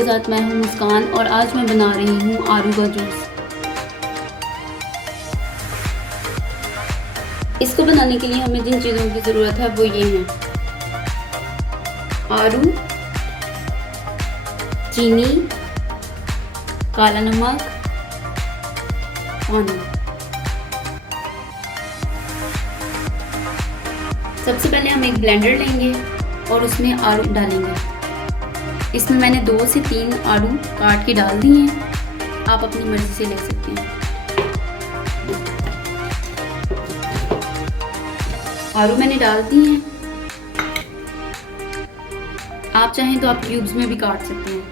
आपके साथ मैं हूं मुस्कान और आज मैं बना रही हूं आलू का जूस। इसको बनाने के लिए हमें जिन चीज़ों की ज़रूरत है वो ये हैं: आलू, चीनी, काला नमक, पानी। सबसे पहले हम एक ब्लेंडर लेंगे और उसमें आलू डालेंगे। इसमें मैंने 2 से 3 आलू काट के डाल दिए हैं, आप अपनी मर्ज़ी से ले सकते हैं। आलू मैंने डाल दिए हैं, आप चाहें तो आप क्यूब्स में भी काट सकते हैं।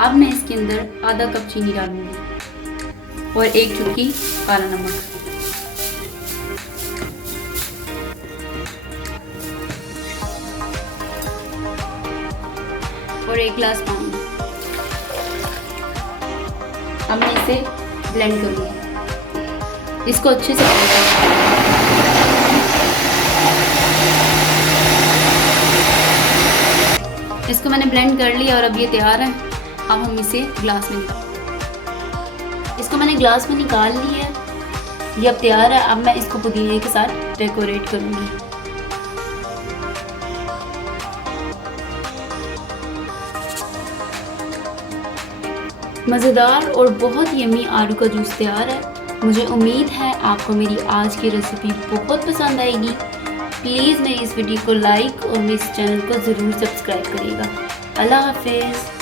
अब मैं इसके अंदर आधा कप चीनी डालूंगी और 1 चुटकी काला नमक। और 1 गिलास पानी। अब मैं इसे ब्लेंड करूँगी, इसको अच्छे से इसको मैंने ब्लेंड कर लिया और अब ये तैयार है। अब हम इसे ग्लास में इसको मैंने ग्लास में निकाल लिया है, ये अब तैयार है। अब मैं इसको पुदीने के साथ डेकोरेट करूँगी। मज़ेदार और बहुत यम्मी आलू का जूस तैयार है। मुझे उम्मीद है आपको मेरी आज की रेसिपी बहुत पसंद आएगी। प्लीज़ मेरी इस वीडियो को लाइक और मेरे इस चैनल को ज़रूर सब्सक्राइब करिएगा। अल्लाह हाफ़िज़।